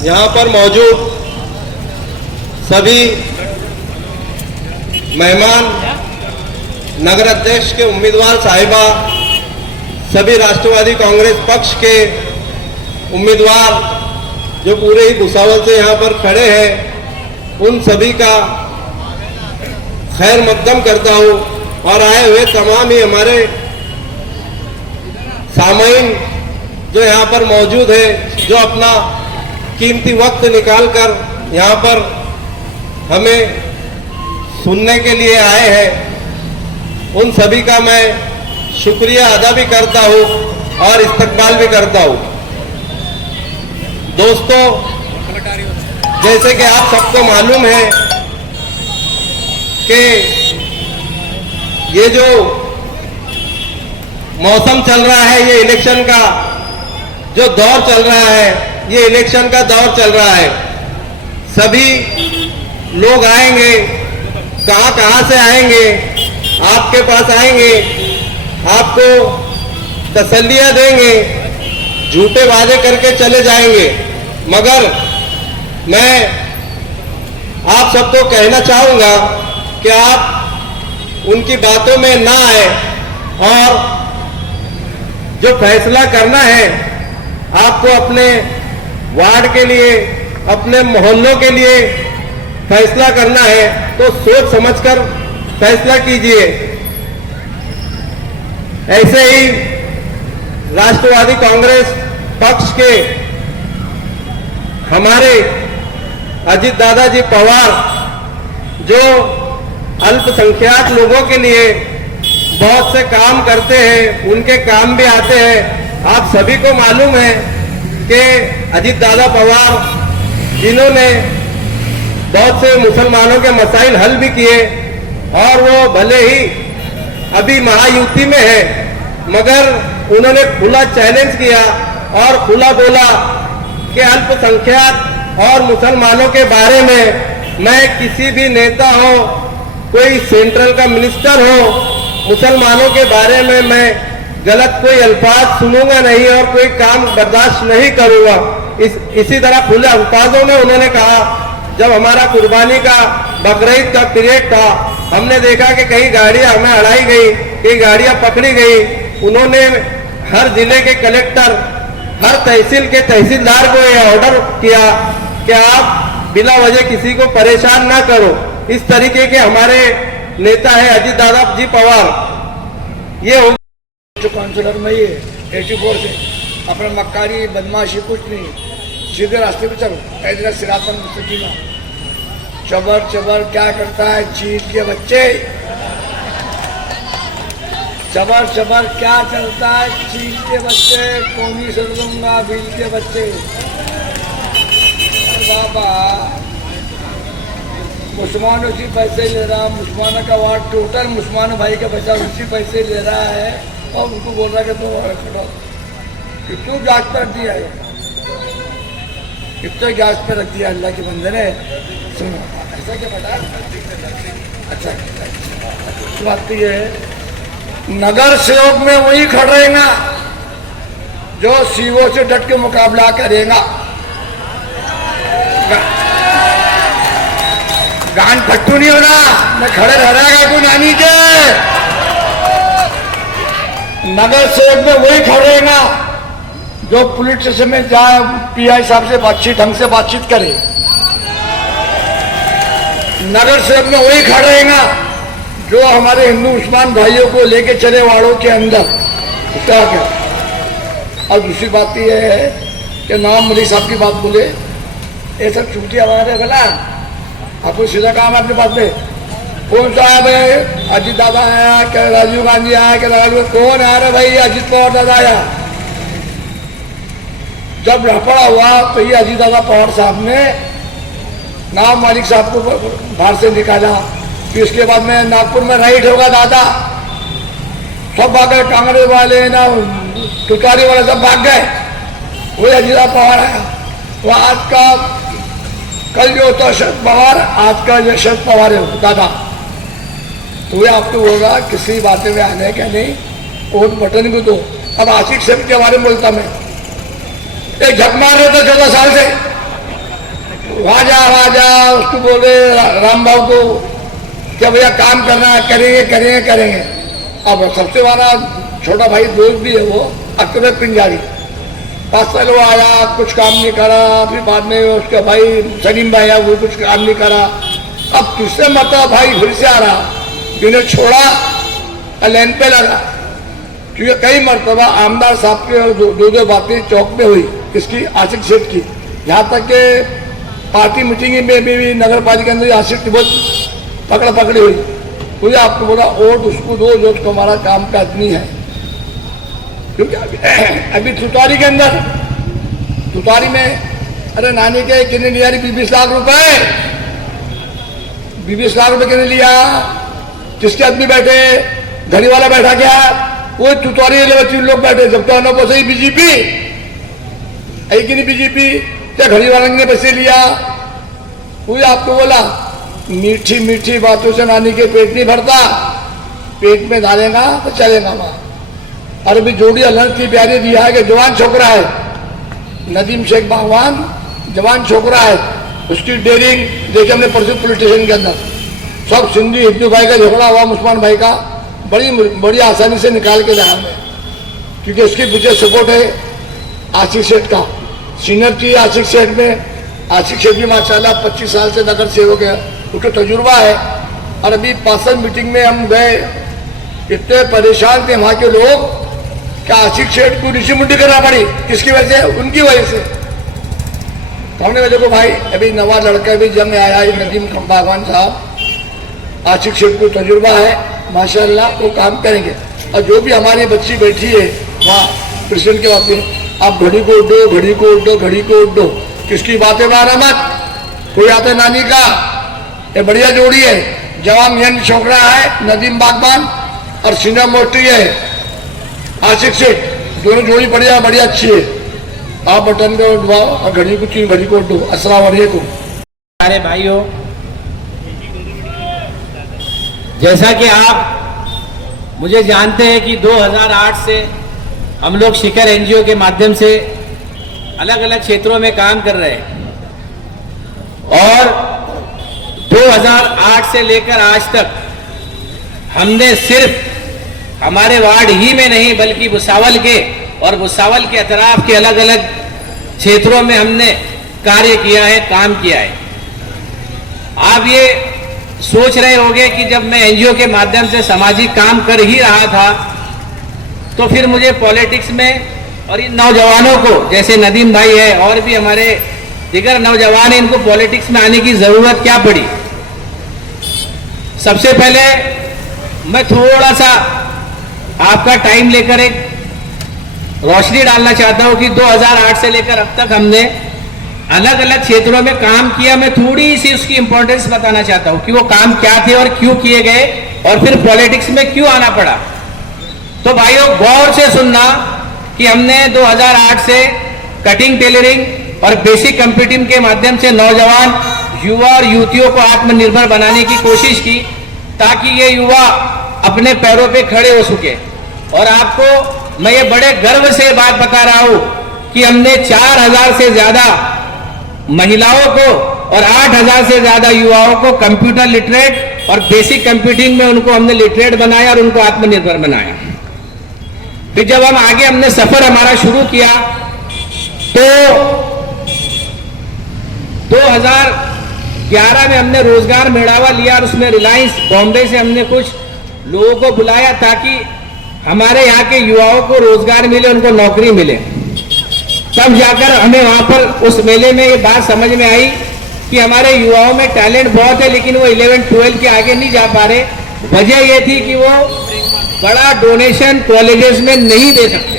यहाँ पर मौजूद सभी मेहमान, नगर अध्यक्ष के उम्मीदवार साहिबा, सभी राष्ट्रवादी कांग्रेस पक्ष के उम्मीदवार जो पूरे ही भुसावल से यहाँ पर खड़े हैं, उन सभी का खैर मकदम करता हूँ। और आए हुए तमाम ही हमारे सामाईन जो यहाँ पर मौजूद है, जो अपना कीमती वक्त निकालकर यहाँ पर हमें सुनने के लिए आए हैं, उन सभी का मैं शुक्रिया अदा भी करता हूँ और इस्तकबाल भी करता हूँ। दोस्तों, जैसे कि आप सबको मालूम है कि ये जो मौसम चल रहा है, ये इलेक्शन का जो दौर चल रहा है, ये इलेक्शन का दौर चल रहा है। सभी लोग आएंगे, कहाँ से आएंगे, आपके पास आएंगे, आपको तसल्लियां देंगे, झूठे वादे करके चले जाएंगे। मगर मैं आप सबको कहना चाहूंगा कि आप उनकी बातों में ना आए और जो फैसला करना है आपको अपने वार्ड के लिए, अपने मोहल्लों के लिए फैसला करना है, तो सोच समझकर फैसला कीजिए। ऐसे ही राष्ट्रवादी कांग्रेस पक्ष के हमारे अजीत दादाजी पवार जो अल्पसंख्यक लोगों के लिए बहुत से काम करते हैं, उनके काम भी आते हैं। आप सभी को मालूम है कि अजीत दादा पवार जिन्होंने बहुत से मुसलमानों के मसाइल हल भी किए, और वो भले ही अभी महायुति में है, मगर उन्होंने खुला चैलेंज किया और खुला बोला कि अल्पसंख्यक और मुसलमानों के बारे में मैं किसी भी नेता हो, कोई सेंट्रल का मिनिस्टर हो, मुसलमानों के बारे में मैं गलत कोई अल्फाज सुनूंगा नहीं और कोई काम बर्दाश्त नहीं करूंगा। इसी तरह खुले अल्फाजों में उन्होंने कहा। जब हमारा कुर्बानी का बकरीद का पीरियड था, हमने देखा कि कई गाड़ियां हमें अड़ाई गई, कई गाड़ियां पकड़ी गई। उन्होंने हर जिले के कलेक्टर, हर तहसील के तहसीलदार को यह ऑर्डर किया कि आप बिला वजह किसी को परेशान ना करो। इस तरीके के हमारे नेता है अजीत दादा जी पवार। ये जो काउंसिलर में ही है 84 से, अपना मक्कारी बदमाशी कुछ नहीं, सीधे रास्ते पे चलो। ऐसा सिरातन मुस्तकीमा चबर चबर क्या करता है, चीज के बच्चे चबर चबर क्या चलता है, चीज के बच्चे, कौनी से दूंगा बिल के बच्चे। बाबा मुसलमान उसी पैसे ले रहा, मुसलमान का वार्ड टोटल मुसलमान भाई का बच्चा उसी पैसे ले रहा है और उनको बोल रहा है कि तुम खड़ो। कितने गैस पर रख दिया है, कितने गैस पर रख दिया अल्लाह के बंदे ने। सुनो ऐसा क्या बेटा, अच्छा बात तो ये है, नगर सेवक में वही खड़ेगा जो सीओ से डट के मुकाबला करेगा। गान फट्टू नहीं होना, मैं खड़े रह रहेगा को नानी के। नगर सेवक में वही खड़ेगा जो पुलिस स्टेशन में जाए, पीआई साहब से बातचीत, ढंग से बातचीत करे। नगर सेवक में वही खड़ेगा जो हमारे हिंदू मुसलमान भाइयों को लेके चले वाड़ों के अंदर। क्या क्या और दूसरी बात यह है कि नाम मलिक साहब की बात बोले, ये सब छुट्टी हमारे गला। आपको सीधा काम है अपनी बात में। कौन सा है भाई, अजीत दादा आया क्या, राजीव गांधी आया क्या, राजीव कौन आ रहा भाई, अजीत पवार दादा आया। जब लफड़ा हुआ तो ये अजीत दादा पवार साहब ने नाम मालिक साहब को बाहर से निकाला। फिर इसके बाद में नागपुर में राइट होगा दादा, सब भाग गए, कांग्रेस वाले ना तुकारी वाले सब भाग गए, वही अजीत पवार आया। वो आज का कल जो होता शरद पवार, आज का जो शरद पवार है दादा, तो ये आपको होगा किसी बातें में आने का नहीं, वोट बटन को दो। अब आशिक सेब के बारे में बोलता मैं, एक झक मार रहे थे 14 साल से, वहां जा उसको बोले राम भाव को क्या भैया काम करना है, करेंगे। अब सबसे बड़ा छोटा भाई दोस्त भी है वो अक्बर पिंजारी, 5 साल वो आया, कुछ काम नहीं करा। फिर बाद में उसका भाई सलीम भाई आया, वो कुछ काम नहीं करा। अब दूसरे मरतबा भाई फिर से आ रहा, जिन्हें छोड़ा और लाइन पे लगा। क्योंकि कई मरतबा आमदार साहब के दो बातें चौक में हुई, इसकी आशिक सेठ की, यहाँ तक के पार्टी मीटिंग में भी नगर पालिका के अंदर आशिक की बहुत पकड़ी हुई। मुझे आपको बोला वोट उसको दो जो तुम्हारा काम का आदमी है। क्योंकि अभी तुतारी के अंदर, तुतारी में अरे नानी के कितने लिया 20 लाख रुपए, 20 लाख रुपए कितने लिया, किसके आदमी बैठे, घड़ी वाला बैठा क्या, वो तुतारी 3 लोग बैठे, जब तो अनोपो से ही बीजेपी है कि नहीं, बीजेपी क्या घड़ी वाला ने पैसे लिया। मुझे आपको बोला मीठी मीठी बातों से नानी के पेट नहीं भरता, पेट में डालेगा तो चलेगा वहां। और अभी जोड़ी अल्लाह की प्यारी दिया है कि जवान छोकरा है, नदीम शेख बागवान जवान छोकरा है, उसकी डेयरिंग देखे हमने परसों पुलिस स्टेशन के अंदर, सब सिंधी हिंदू भाई का झगड़ा हुआ, मुसलमान भाई का, बड़ी आसानी से निकाल के लाया हमने। क्योंकि इसके पीछे सपोर्ट है आशिक सेठ का, सीनियर की आशिक सेठ में, आशिक सेठ भी माशाल्लाह 25 साल से नगर सेवक है, उसका तजुर्बा है। और अभी पार्षद मीटिंग में हम गए, इतने परेशान थे वहाँ के लोग कि आशिक सेठ को ऋषि मुंडी करना पड़ी, किसकी वजह से, उनकी वजह से। तो हमने देखो भाई अभी नवा लड़का भी जब में आया नदीम बागवान साहब, आशिक सेठ को तजुर्बा है माशाल्लाह, वो काम करेंगे। और जो भी हमारी बच्ची बैठी है वहाँ प्रेसिडेंट के बात में, आप घड़ी को उड्डो, घड़ी को उड्डो, घड़ी को उड्डो, किसकी बातें मारा मत, कोई आते नानी का, ये बढ़िया जोड़ी है, जवान यंग छोकरा है नदीम बागवान और सीनियर मोस्टी है आशिक सेठ, दोनों जोड़ी बढ़िया अच्छी है। आप बटन को उठवाओ और घड़ी को 3 घड़ी को उड्डो। अस्सलाम वालेकुम। सारे भाइयों, जैसा कि आप मुझे जानते हैं कि 2008 से हम लोग शिखर एनजीओ के माध्यम से अलग अलग क्षेत्रों में काम कर रहे हैं और 2008 से लेकर आज तक हमने सिर्फ हमारे वार्ड ही में नहीं बल्कि भुसावल के और भुसावल के अतराफ के अलग अलग क्षेत्रों में हमने कार्य किया है, काम किया है। आप ये सोच रहे होंगे कि जब मैं एनजीओ के माध्यम से सामाजिक काम कर ही रहा था तो फिर मुझे पॉलिटिक्स में और इन नौजवानों को, जैसे नदीम भाई है और भी हमारे दिगर नौजवान हैं, इनको पॉलिटिक्स में आने की जरूरत क्या पड़ी। सबसे पहले मैं थोड़ा सा आपका टाइम लेकर एक रोशनी डालना चाहता हूं कि 2008 से लेकर अब तक हमने अलग अलग क्षेत्रों में काम किया। मैं थोड़ी सी उसकी इंपॉर्टेंस बताना चाहता हूं कि वो काम क्या थे और क्यों किए गए और फिर पॉलिटिक्स में क्यों आना पड़ा। तो भाइयों गौर से सुनना कि हमने 2008 से कटिंग टेलरिंग और बेसिक कंप्यूटिंग के माध्यम से नौजवान युवा और युवतियों को आत्मनिर्भर बनाने की कोशिश की ताकि ये युवा अपने पैरों पे खड़े हो सके। और आपको मैं ये बड़े गर्व से बात बता रहा हूं कि हमने 4000 से ज्यादा महिलाओं को और 8000 से ज्यादा युवाओं को कंप्यूटर लिटरेट और बेसिक कंप्यूटिंग में उनको हमने लिटरेट बनाया और उनको आत्मनिर्भर बनाया। फिर जब हम आगे हमने सफर हमारा शुरू किया तो 2011 में हमने रोजगार मेड़ावा लिया और उसमें रिलायंस बॉम्बे से हमने कुछ लोगों को बुलाया ताकि हमारे यहाँ के युवाओं को रोजगार मिले, उनको नौकरी मिले। तब जाकर हमें वहां पर उस मेले में ये बात समझ में आई कि हमारे युवाओं में टैलेंट बहुत है लेकिन वो 11-12 के आगे नहीं जा पा रहे। वजह ये थी कि वो बड़ा डोनेशन कॉलेजेस में नहीं दे सकते।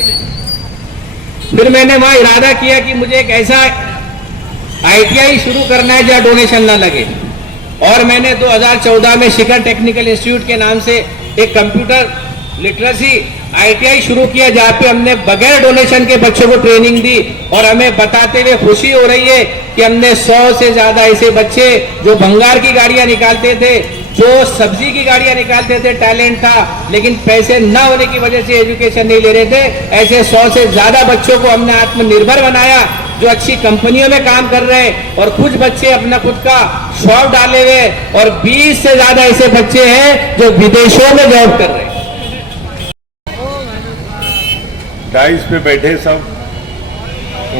फिर मैंने वहां इरादा किया कि मुझे एक ऐसा ITI शुरू करना है जहां डोनेशन ना लगे और मैंने 2014 में शिखर टेक्निकल इंस्टीट्यूट के नाम से एक कंप्यूटर लिटरेसी ITI शुरू किया जहां पे हमने बगैर डोनेशन के बच्चों को ट्रेनिंग दी। और हमें बताते हुए खुशी हो रही है कि हमने 100 से ज्यादा ऐसे बच्चे जो भंगार की गाड़ियां निकालते थे, जो सब्जी की गाड़ियां निकालते थे, टैलेंट था लेकिन पैसे न होने की वजह से एजुकेशन नहीं ले रहे थे, ऐसे 100 से ज्यादा बच्चों को हमने आत्मनिर्भर बनाया जो अच्छी कंपनियों में काम कर रहे हैं, और कुछ बच्चे अपना खुद का शॉप डाले हुए, और 20 से ज्यादा ऐसे बच्चे हैं जो विदेशों में जॉब कर रहे हैं। डाइस पे बैठे सब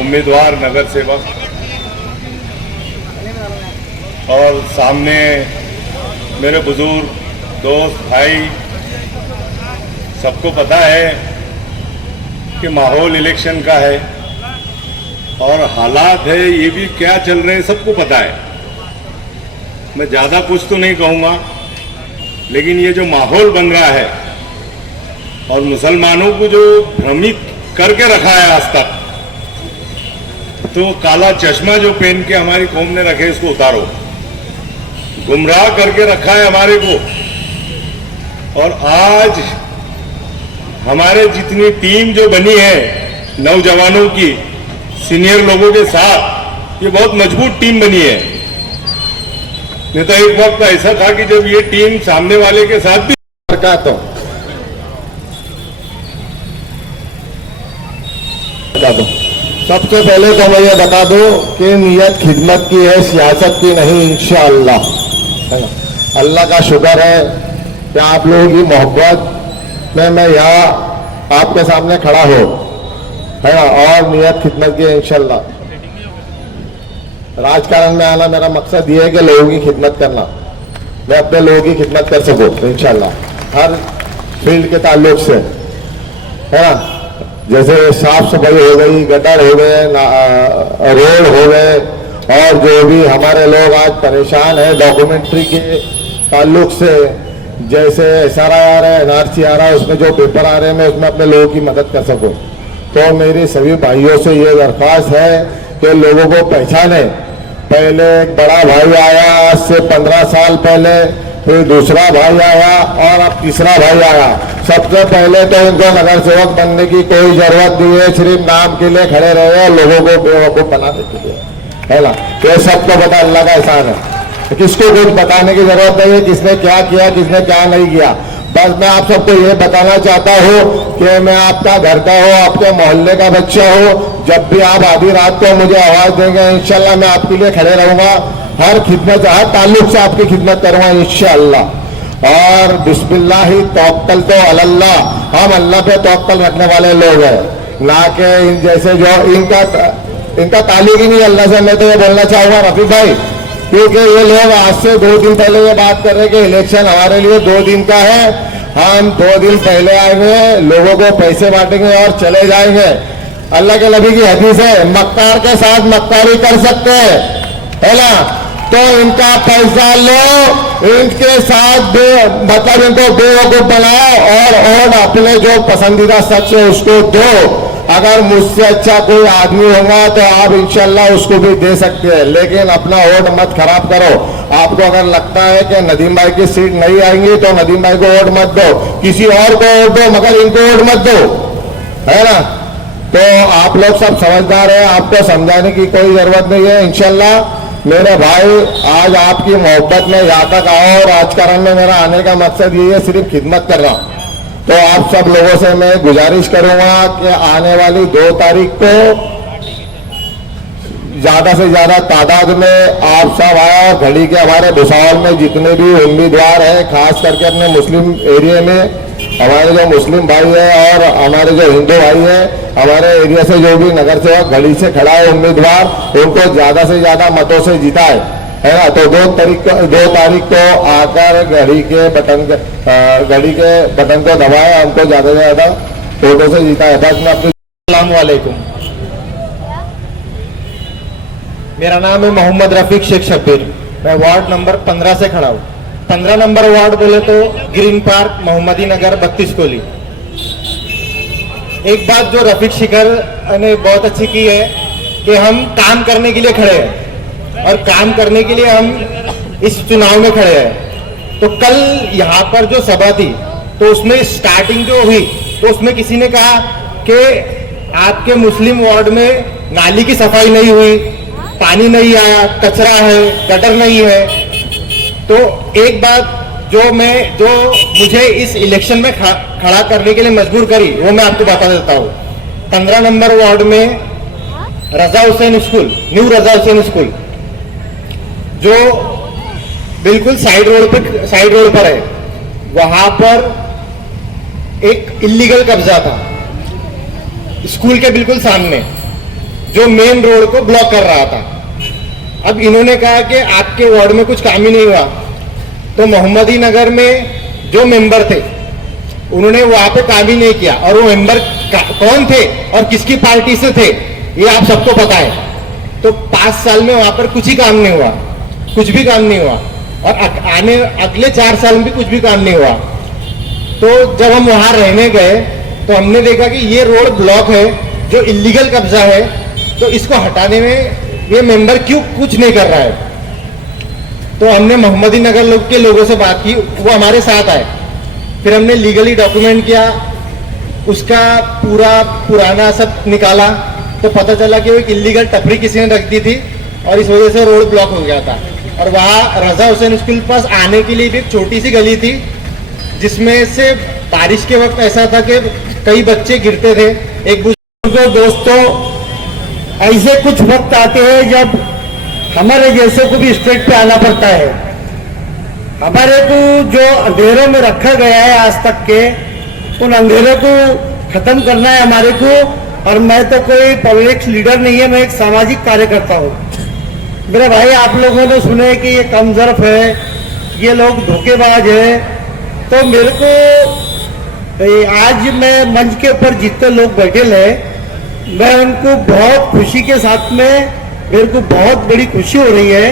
उम्मीदवार नगर सेवक और सामने मेरे बुजुर्ग दोस्त भाई, सबको पता है कि माहौल इलेक्शन का है और हालात है ये भी क्या चल रहे हैं सबको पता है। मैं ज़्यादा कुछ तो नहीं कहूँगा, लेकिन ये जो माहौल बन रहा है और मुसलमानों को जो भ्रमित करके रखा है आज तक, तो काला चश्मा जो पहन के हमारी कौम ने रखे इसको उतारो। गुमराह करके रखा है हमारे को, और आज हमारे जितनी टीम जो बनी है नौजवानों की सीनियर लोगों के साथ, ये बहुत मजबूत टीम बनी है। नहीं तो एक वक्त ऐसा था कि जब ये टीम सामने वाले के साथ भी बता दो। सबसे पहले तो मैं ये बता दूं कि नियत खिदमत की है, सियासत की नहीं, इंशाअल्लाह। है ना? अल्लाह का शुक्र है कि आप लोगों की मोहब्बत में मैं यहाँ आपके सामने खड़ा हो, है ना, और नियत खिदमत की है इंशाअल्लाह। राजकारण में आना मेरा मकसद ये है कि लोगों की खिदमत करना, मैं अपने लोगों की खिदमत कर सकूं इंशाअल्लाह हर फील्ड के ताल्लुक से, है ना। जैसे साफ सफाई हो गई, गटर हो गए, रोड हो गए, और जो भी हमारे लोग आज परेशान हैं डॉक्यूमेंट्री के ताल्लुक से, जैसे SRI आ रहा है, NRC आ रहा है, उसमें जो पेपर आ रहे हैं मैं उसमें अपने लोगों की मदद कर सकूं। तो मेरी सभी भाइयों से ये दरख्वास्त है कि लोगों को पहचाने। पहले एक बड़ा भाई आया आज से 15 साल पहले, फिर दूसरा भाई आया और अब तीसरा भाई आया। सबसे पहले तो इनको नगर सेवक बनने की कोई जरूरत नहीं है, सिर्फ नाम के लिए खड़े रहे और लोगों को बेवकूफ बनाने के लिए, है ना। ये सबको पता, अल्लाह का एहसान है, किसको कुछ बताने की जरूरत नहीं है किसने क्या किया किसने क्या नहीं किया। बस मैं आप सबको ये बताना चाहता हूँ कि मैं आपका घर का हो, आपके मोहल्ले का बच्चा हो, जब भी आप आधी रात को मुझे आवाज देंगे इंशाल्लाह मैं आपके लिए खड़े रहूंगा, हर खिदमत, हर ताल्लुक से आपकी खिदमत करूंगा इंशाल्लाह। और बिस्मिल्लाही तवक्कल तो अल्लाह, हम अल्लाह पे तवक्कल रखने वाले लोग हैं, ना कि इन जैसे जो इनका ताल्लुक ही नहीं अल्लाह से। मैं तो ये बोलना चाहूंगा रफीक भाई, क्योंकि ये लोग आज से 2 दिन पहले ये बात कर रहे हैं कि इलेक्शन हमारे लिए 2 दिन का है, हम 2 दिन पहले आएंगे, लोगों को पैसे बांटेंगे और चले जाएंगे। अल्लाह के नबी की हदीस है, मक्कार के साथ मक्कारी कर सकते हैं, है ना। तो इनका पैसा लो, इनके साथ मतलब इनको बेवकूफ बनाओ और अपने जो पसंदीदा शख्स है उसको दो। अगर मुझसे अच्छा कोई आदमी होगा तो आप इंशाल्लाह उसको भी दे सकते हैं, लेकिन अपना वोट मत खराब करो। आपको अगर लगता है कि नदीम भाई की सीट नहीं आएंगी तो नदीम भाई को वोट मत दो, किसी और को वोट दो, मगर इनको वोट मत दो, है ना। तो आप लोग सब समझदार हैं, आपको समझाने की कोई जरूरत नहीं है। इंशाल्लाह मेरे भाई आज आपकी मोहब्बत में यहाँ तक आओ, और राजकारण में मेरा आने का मकसद ये है सिर्फ खिदमत करना। तो आप सब लोगों से मैं गुजारिश करूंगा कि आने वाली 2 तारीख को ज्यादा से ज्यादा तादाद में आप सब आए, और घड़ी के हमारे भुसावल में जितने भी उम्मीदवार हैं, खास करके अपने मुस्लिम एरिया में हमारे जो मुस्लिम भाई हैं और हमारे जो हिंदू भाई हैं, हमारे एरिया से जो भी नगर सेवक घड़ी से खड़ा है उम्मीदवार, उनको ज्यादा से ज्यादा मतों से जिताए, है ना। तो 2 तारीख को आकर घड़ी के बटन को दबाए, हमको ज्यादा से ज्यादा वोटों से जिताए। बस मैं अपनी अस्सलाम वालेकुम, मेरा नाम है मोहम्मद रफीक शेख शब्बीर, मैं वार्ड नंबर 15 से खड़ा हूँ। 15 नंबर वार्ड बोले तो ग्रीन पार्क, मोहम्मदी नगर, 32 कोली। एक बात जो रफीक शिकर ने बहुत अच्छी की है कि हम काम करने के लिए खड़े हैं, और काम करने के लिए हम इस चुनाव में खड़े हैं। तो कल यहाँ पर जो सभा थी तो उसमें स्टार्टिंग जो हुई तो उसमें किसी ने कहा कि आपके मुस्लिम वार्ड में नाली की सफाई नहीं हुई, पानी नहीं आया, कचरा है, गटर नहीं है। तो एक बात जो मुझे इस इलेक्शन में खड़ा करने के लिए मजबूर करी वो मैं आपको बता देता हूँ। 15 नंबर वार्ड में रजा हुसैन स्कूल, न्यू रजा हुसैन स्कूल, जो बिल्कुल साइड रोड पर है, वहां पर एक इलीगल कब्जा था स्कूल के बिल्कुल सामने, जो मेन रोड को ब्लॉक कर रहा था। अब इन्होंने कहा कि आपके वार्ड में कुछ काम ही नहीं हुआ, तो मोहम्मदी नगर में जो मेंबर थे उन्होंने वहां पे काम ही नहीं किया। और वो मेंबर कौन थे और किसकी पार्टी से थे ये आप सबको पता है। तो 5 साल में वहां पर कुछ ही काम नहीं हुआ, कुछ भी काम नहीं हुआ, और आने अगले 4 साल में भी कुछ भी काम नहीं हुआ। तो जब हम वहां रहने गए तो हमने देखा कि ये रोड ब्लॉक है, जो इलीगल कब्जा है, तो इसको हटाने में ये मेंबर क्यों कुछ नहीं कर रहा है। तो हमने मोहम्मदी नगर के लोगों से बात की, वो हमारे साथ आए, फिर हमने लीगली डॉक्यूमेंट किया, उसका पूरा पुराना सब निकाला, तो पता चला कि वो एक इलीगल टपरी किसी ने रख दी थी और इस वजह से रोड ब्लॉक हो गया था। और वहाँ रजा हुसैन स्कूल पास आने के लिए भी एक छोटी सी गली थी, जिसमें से बारिश के वक्त ऐसा था कि कई बच्चे गिरते थे। एक दूसरे दोस्तों, ऐसे कुछ वक्त आते हैं जब हमारे जैसे को भी स्ट्रीट पे आना पड़ता है। हमारे को जो अंधेरों में रखा गया है आज तक के, उन अंधेरों को खत्म करना है हमारे को। और मैं तो कोई पॉलिटिक्स लीडर नहीं है, मैं एक सामाजिक कार्यकर्ता हूँ। मेरे भाई, आप लोगों ने सुने कि ये कमजोर है, ये लोग धोखेबाज है, तो मेरे को आज मैं मंच के ऊपर जितने लोग बैठे हैं, मैं उनको बहुत खुशी के साथ में, मेरे को बहुत बड़ी खुशी हो रही है।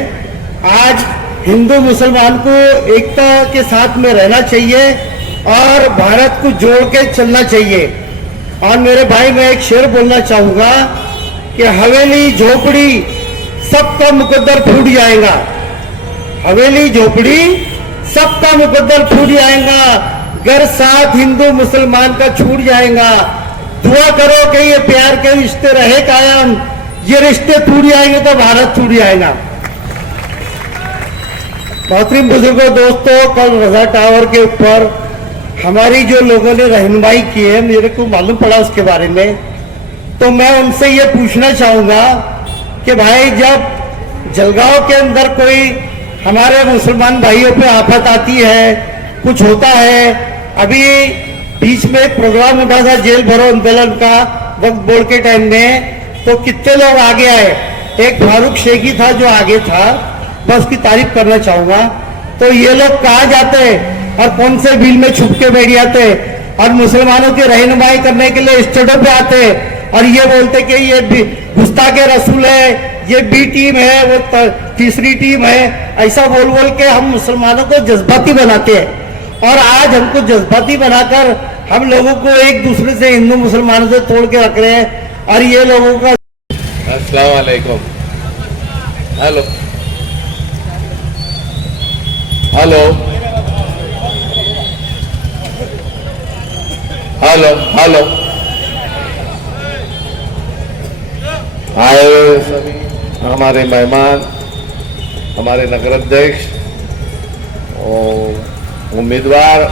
आज हिंदू मुसलमान को एकता के साथ में रहना चाहिए और भारत को जोड़ के चलना चाहिए। और मेरे भाई, मैं एक शेर बोलना चाहूंगा कि हवेली झोपड़ी सबका मुकद्दर फूट जाएगा, हवेली झोपड़ी सबका मुकद्दर फूट जाएगा, घर साथ हिंदू मुसलमान का छूट जाएगा। दुआ करो कि ये प्यार के रिश्ते रहे कायम, ये रिश्ते टूट जाएंगे तो भारत टूट जाएगा। मोहतरम बुजुर्गों, दोस्तों, कल रजा टावर के ऊपर हमारी जो लोगों ने रहनुमाई की है, मेरे को मालूम पड़ा उसके बारे में, तो मैं उनसे ये पूछना चाहूंगा कि भाई, जब जलगांव के अंदर कोई हमारे मुसलमान भाइयों पे आफत आती है, कुछ होता है, अभी बीच में एक प्रोग्राम उठा था जेल भरो आंदोलन का वक्त बोर्ड के टाइम में, तो कितने लोग आगे आए। एक फारूक शेखी था जो आगे था, मैं उसकी तारीफ करना चाहूंगा। तो ये लोग कहाँ जाते और कौन से बिल में छुप के बैठ जाते और मुसलमानों की रहनुमाई करने के लिए स्टेटों पे आते और ये बोलते कि ये गुस्ताखे रसूल है, ये बी टीम है, वो तीसरी टीम है, ऐसा बोल बोल के हम मुसलमानों को जज्बाती बनाते हैं। और आज हमको जज्बाती बनाकर हम लोगों को एक दूसरे से, हिंदू मुसलमानों से तोड़ के रख रहे हैं। और ये लोगों का अस्सलाम वालेकुम, हेलो हेलो हेलो हेलो, आए सभी हमारे मेहमान, हमारे नगर अध्यक्ष और उम्मीदवार,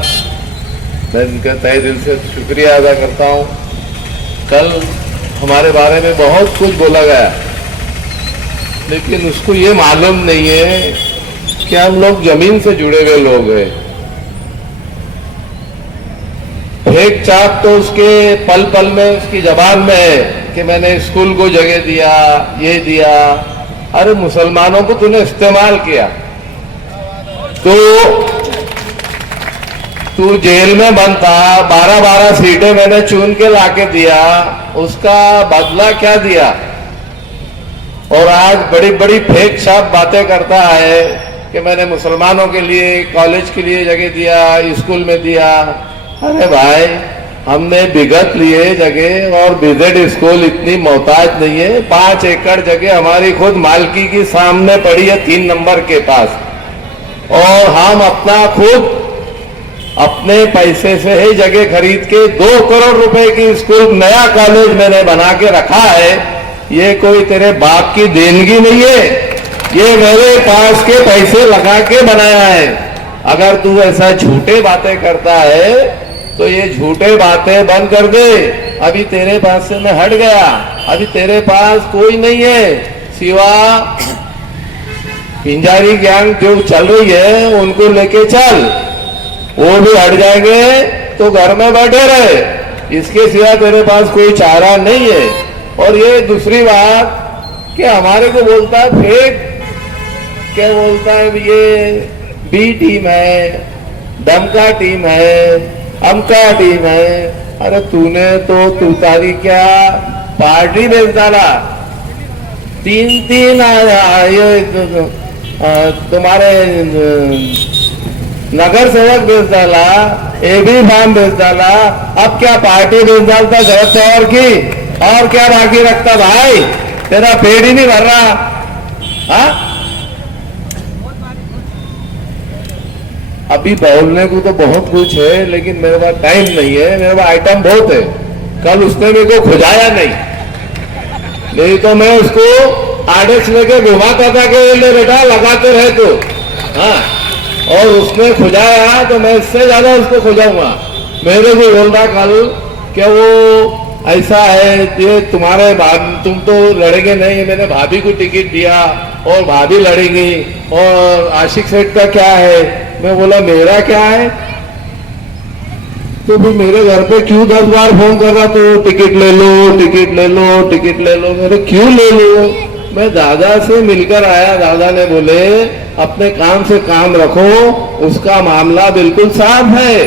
मैं इनका तहे दिल से शुक्रिया अदा करता हूँ। कल हमारे बारे में बहुत कुछ बोला गया, लेकिन उसको ये मालूम नहीं है कि हम लोग जमीन से जुड़े हुए लोग हैं। एक चाप तो उसके पल पल में, उसकी जबान में है कि मैंने स्कूल को जगह दिया, ये दिया। अरे मुसलमानों को तूने इस्तेमाल किया, तो तू जेल में बंद था, 12-12 सीटें मैंने चुन के लाके दिया, उसका बदला क्या दिया। और आज बड़ी बड़ी फेक छाप बातें करता है कि मैंने मुसलमानों के लिए, कॉलेज के लिए जगह दिया, स्कूल में दिया। अरे भाई, हमने विगत लिए जगह, और विजेट स्कूल इतनी मोहताज नहीं है। 5 एकड़ जगह हमारी खुद मालकी की सामने पड़ी है 3 नंबर के पास, और हम अपना खुद अपने पैसे से ही जगह खरीद के 2 करोड़ रुपए की स्कूल, नया कॉलेज मैंने बना के रखा है। ये कोई तेरे बाप की देनगी नहीं है, ये मेरे पास के पैसे लगा के बनाया है। अगर तू ऐसा झूठे बातें करता है तो ये झूठे बातें बंद कर दे। अभी तेरे पास से मैं हट गया, अभी तेरे पास कोई नहीं है सिवा पिंजारी गैंग जो चल रही है उनको लेके चल, वो भी हट जाएंगे तो घर में बैठे रहे, इसके सिवा तेरे पास कोई चारा नहीं है। और ये दूसरी बात कि हमारे को बोलता है फेक, क्या बोलता है ये बी टीम है, दमका टीम है, अमका टीम है। अरे तूने तो तू तारी क्या पार्टी बेच डाला, तीन तुम्हारे नगर सेवक बेच डाला, एबी फार्म बेच डाला, अब क्या पार्टी बेच डालता शरद पवार की, और क्या बाकी रखता भाई, तेरा पेट ही नहीं भर रहा। हाँ अभी बोलने को तो बहुत कुछ है लेकिन मेरे पास टाइम नहीं है, मेरे पास आइटम बहुत है। कल उसने मेरे को खुजाया नहीं तो मैं उसको आरएक्स लेके घुमाता था कि ले बेटा लगाते रहे तो। हाँ और उसने खुजाया तो मैं इससे ज्यादा उसको खुजाऊंगा। मेरे को बोल रहा कल कि वो ऐसा है, ये तुम्हारे तुम तो लड़ेंगे नहीं, मैंने भाभी को टिकट दिया और भाभी लड़ेंगी, और आशिक सेठ का क्या है। मैं बोला मेरा क्या है, तो भी मेरे घर पे क्यों 10 बार फोन कर रहा, तो टिकट ले लो टिकट ले लो टिकट ले लो। मेरे क्यों ले लो, मैं दादा से मिलकर आया, दादा ने बोले अपने काम से काम रखो, उसका मामला बिल्कुल साफ है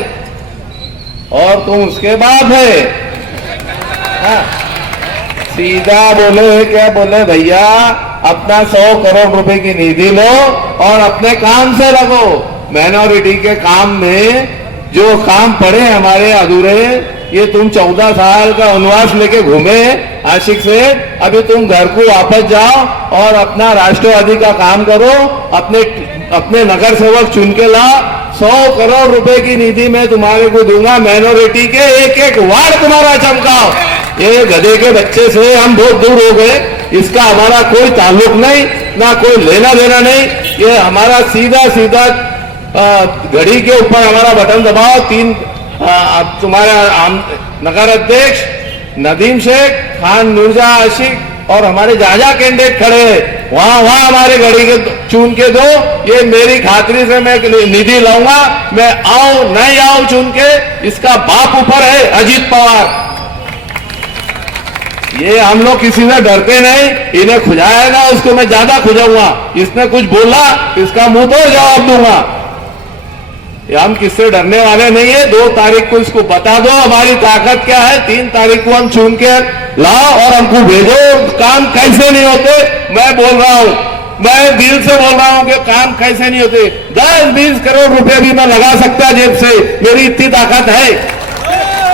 और तुम उसके बाप है। हाँ, सीधा बोले क्या बोले भैया अपना 100 करोड़ रुपए की निधि लो और अपने काम से रखो। माइनॉरिटी के काम में जो काम पड़े हमारे अधूरे, ये तुम 14 साल का वनवास लेके घूमे आशिक से, अभी तुम घर को वापस जाओ और अपना राष्ट्रवादी का काम करो, अपने नगर सेवक चुन के ला। 100 करोड़ रुपए की निधि मैं तुम्हारे को दूंगा, माइनॉरिटी के एक वार्ड तुम्हारा चमकाओ। ये गधे के बच्चे से हम बहुत दूर हो गए, इसका हमारा कोई ताल्लुक नहीं, ना कोई लेना देना नहीं। ये हमारा सीधा घड़ी के ऊपर हमारा बटन दबाओ, तुम्हारा नगर अध्यक्ष नदीम शेख, खान मिर्जा आशिक और हमारे जाजा कैंडिडेट खड़े हैं, वहां हमारे घड़ी के चुन के दो। ये मेरी खातरी से मैं निधि लाऊंगा, मैं आऊं नहीं आऊं चुन के, इसका बाप ऊपर है अजीत पवार। ये हम लोग किसी से डरते नहीं, इन्हें खुजाया ना उसको मैं ज्यादा खुजाऊंगा, इसने कुछ बोला इसका मुंह तोड़ जवाब दूंगा। हम किससे डरने वाले नहीं है। 2 तारीख को इसको बता दो हमारी ताकत क्या है, 3 तारीख को हम चुन के लाओ और हमको भेजो। काम कैसे नहीं होते मैं बोल रहा हूं, मैं दिल से बोल रहा हूं कि काम कैसे नहीं होते। 10-20 करोड़ रुपए भी मैं लगा सकता जेब से, मेरी इतनी ताकत है।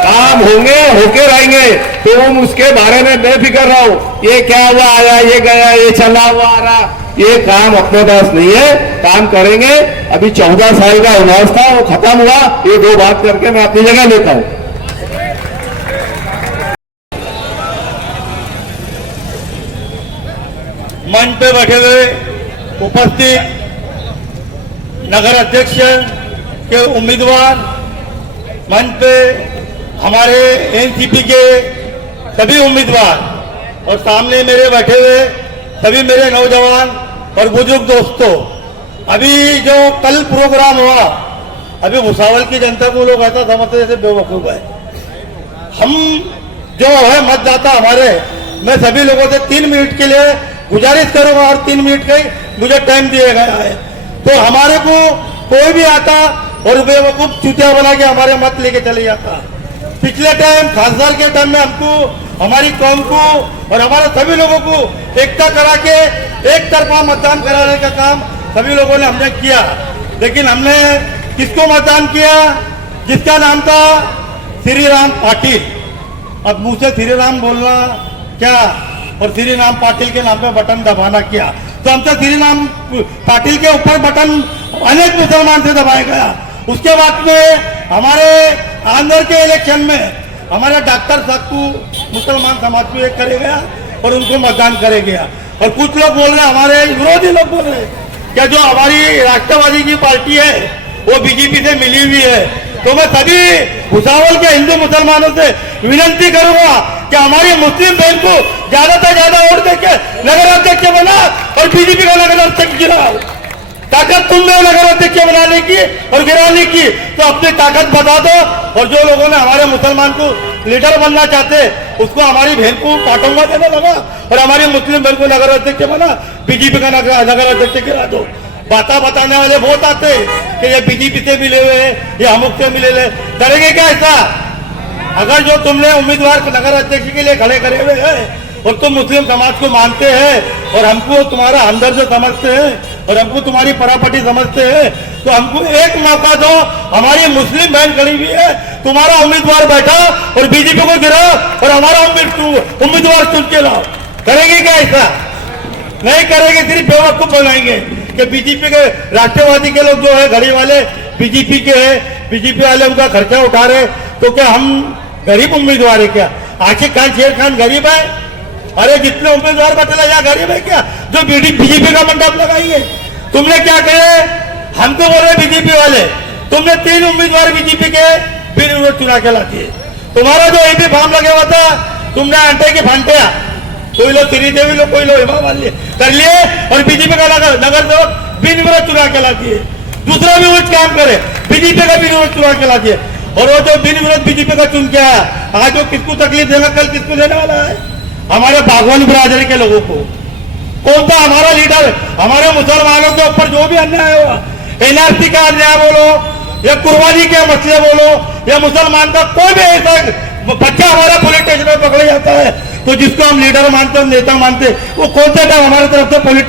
काम होंगे होके रहेंगे, तो हम उसके बारे में बेफिक्र रहो। ये क्या हुआ आया, ये गया, ये चला हुआ आ रहा, ये काम अपने पास नहीं है। काम करेंगे। अभी 14 साल का वनवास था, वो खत्म हुआ। ये 2 बात करके मैं अपनी जगह लेता हूं। मंच पे बैठे हुए उपस्थित नगर अध्यक्ष के उम्मीदवार, मंच पे हमारे एनसीपी के सभी उम्मीदवार और सामने मेरे बैठे हुए सभी मेरे नौजवान और बुजुर्ग दोस्तों, अभी जो कल प्रोग्राम हुआ, अभी भुसावल की जनता को लोग ऐसा समझते जैसे बेवकूफ है। हम जो है मतदाता हमारे, मैं सभी लोगों से 3 मिनट के लिए गुजारिश करूंगा और 3 मिनट का ही मुझे टाइम दिया गया है। तो हमारे को कोई भी आता और बेवकूफ चूतिया बना के हमारे मत लेके चले जाता। पिछले टाइम खासदार के टाइम में हमको, हमारी कौम को और हमारे सभी लोगों को एकता करा के एक तरफा मतदान कराने का काम सभी लोगों ने हमने किया। लेकिन हमने किसको मतदान किया? जिसका नाम था श्री राम पाटिल। अब मुंह से श्री राम बोलना क्या और श्री राम पाटिल के नाम पे बटन दबाना क्या? तो हमसे श्री राम पाटिल के ऊपर बटन अनेक मुसलमान से दबाया गया। उसके बाद में हमारे आंध्र के इलेक्शन में हमारे डॉक्टर साहब को मुसलमान समाज को एक करे गया और उनको मतदान करे गया। और कुछ लोग बोल रहे, हमारे विरोधी लोग बोल रहे क्या जो हमारी राष्ट्रवादी की पार्टी है वो बीजेपी से मिली हुई है। तो मैं सभी भुसावल के हिंदू मुसलमानों से विनती करूंगा कि हमारी मुस्लिम बहन को ज्यादा से ज्यादा वोट देके नगर अध्यक्ष बना और बीजेपी का नगर अध्यक्ष गिराओ। ताकत तुम में नगर अध्यक्ष बनाने की और गिराने की, तो अपनी ताकत बता दो। और जो लोगों ने हमारे मुसलमान को लीडर बनना चाहते उसको हमारी बहन को काटूंगा देने लगा और हमारी मुस्लिम बहन को नगर अध्यक्ष बना, बीजेपी का नगर अध्यक्ष गिरा दो। बाता बताने वाले बहुत आते हैं कि ये बीजेपी से मिले हुए हैं, ये अमुक से मिले हुए, करेंगे क्या ऐसा? अगर जो तुमने उम्मीदवार नगर अध्यक्ष के लिए खड़े करे हुए हैं और तुम मुस्लिम समाज को मानते हैं और हमको तुम्हारा हमदर्द समझते हैं और हमको तुम्हारी परापटी समझते हैं, तो हमको एक मौका दो। हमारी मुस्लिम बहन खड़ी हुई है, तुम्हारा उम्मीदवार बैठा और बीजेपी को गिरा और हमारा उम्मीदवार चुन के लाओ। करेंगे क्या ऐसा? नहीं करेंगे, सिर्फ बेवकूफ बनाएंगे कि बीजेपी के राष्ट्रवादी के लोग जो है घड़ी वाले बीजेपी के हैं, बीजेपी वाले उनका खर्चा उठा रहे, तो क्या हम गरीब उम्मीदवार है क्या? आशिक खान शेर खान गरीब है? अरे जितने उम्मीदवार बटला या गरीब है क्या जो बीजेपी का मंडप लगाएंगे? तुमने क्या करे? हमको बोल रहे बीजेपी वाले, तुमने 3 उम्मीदवार बीजेपी के बिन विरोध चुना के लाती है। तुम्हारा जो एबी फॉर्म लगे हुआ था, तुमने अंटे के फांटे, कोई लोग श्रीदेवी लोग, कोई लोग हेमा मालिनी कर लिए और बीजेपी का नगर सेवक बिन विरोध चुना के लाती है। दूसरा भी कुछ काम करे, बीजेपी का बिन विरोध चुना के लाती है। और वो जो बिन विरोध बीजेपी का चुन के आया, आज वो किसको तकलीफ देगा, कल किसको देने वाला है? हमारे बागवानी बिरादरी के लोगों को। कौन सा हमारा लीडर? हमारे मुसलमानों के ऊपर जो भी अन्याय हुआ, एनआरसी का अन्याय बोलो या कुर्बानी के मसले बोलो या मुसलमान का कोई भी ऐसा बच्चा हमारा पुलिस स्टेशन में पकड़ा जाता है, तो जिसको हम लीडर मानते हैं, नेता मानते हैं, वो कौन सा हमारे तरफ से पुलिस